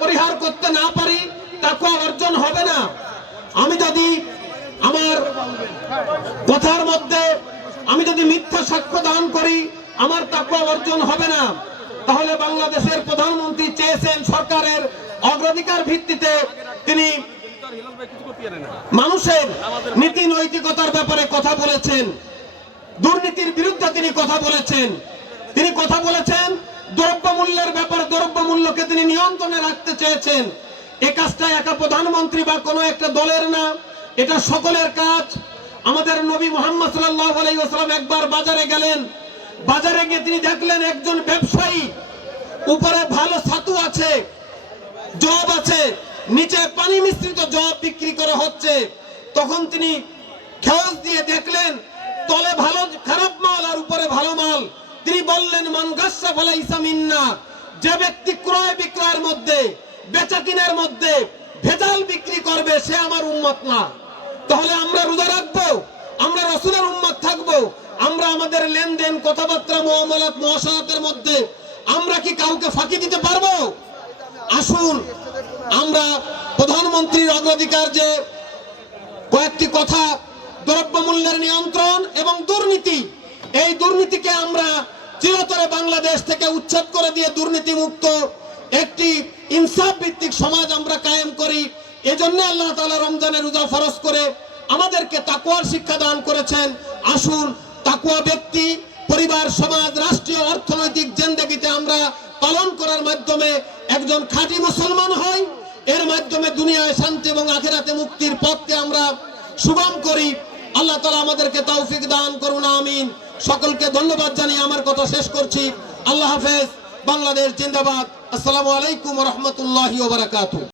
পরিহার করতে না পারি তাকওয়া অর্জন হবে না। আমি যদি আমার কথার মধ্যে আমি যদি মিথ্যা সাক্ষ্য দান করি আমার তাকওয়া অর্জন হবে না। তাহলে বাংলাদেশের প্রধানমন্ত্রী চেয়েছেন সরকারের অগ্রাধিকার ভিত্তিতে তিনি মানুষের নীতি নৈতিকতার ব্যাপারে কথা বলেছেন, দুর্নীতির বিরুদ্ধে তিনি কথা বলেছেন। তিনি কথা বলেছেন দ্রব্যমূল্যের ব্যাপারে, দ্রব্যমূল্যকে তিনি নিয়ন্ত্রণে রাখতে চেয়েছেন। এই কাজটা একা প্রধানমন্ত্রী বা কোনো একটা দলের না, এটা সকলের কাজ। আমাদের নবী মুহাম্মদ সাল্লাল্লাহু আলাইহি ওয়াসাল্লাম একবার বাজারে গেলেন, বাজারে গিয়ে তিনি দেখলেন একজন ব্যবসায়ী, উপরে ভালো ছাতু আছে, জব আছে, নিচে পানি মিশ্রিত জব বিক্রি করা হচ্ছে। তখন তিনি খেয়াল দিয়ে দেখলেন তলে ভালো খারাপ মাল আর উপরে ভালো মাল। তিনি বললেন মান গাসসা ফালাইসা মিন্না, যে ব্যক্তি ক্রয় বিক্রয়ের মধ্যে বেচা কিনার মধ্যে ভেজাল বিক্রি করবে সে আমার উম্মত না। তাহলে আমরা রোজা রাখবো, আমরা রাসূলের উম্মত থাকবো, আমরা আমাদের লেনদেন কথাবার্তা মুআমালাত মুআশারাতের মধ্যে আমরা কি কাউকে ফাঁকি দিতে পারবো? আসুন আমরা প্রধানমন্ত্রীর অগ্রাধিকার যে কয়েকটি কথা, দ্রব্যমূল্যের নিয়ন্ত্রণ এবং দুর্নীতি, এই দুর্নীতিকে আমরা চিরতরে বাংলাদেশ থেকে উচ্ছেদ করে দিয়ে দুর্নীতি মুক্ত একটি ইনসাফ ভিত্তিক সমাজ আমরা কায়েম করি। এজন্য আল্লাহ তাআলা রমজানের রোজা ফরজ করে আমাদেরকে তাকওয়ার শিক্ষা দান করেছেন। আসুন তাকওয়া ব্যক্তি, পরিবার, সমাজ, রাষ্ট্রীয় অর্থনৈতিক জিন্দেগিতে আমরা পালন করার মাধ্যমে একজন খাঁটি মুসলমান হই। এর মাধ্যমে দুনিয়ায় শান্তি এবং আখিরাতে মুক্তির পথকে আমরা সুগম করি। আল্লাহ তাআলা আমাদেরকে তৌফিক দান করুন, আমিন। সকলকে ধন্যবাদ জানিয়ে আমার কথা শেষ করছি। আল্লাহ হাফেজ। বাংলাদেশ জিন্দাবাদ। আসসালামু আলাইকুম ওয়া রাহমাতুল্লাহি ওয়া বারাকাতুহু।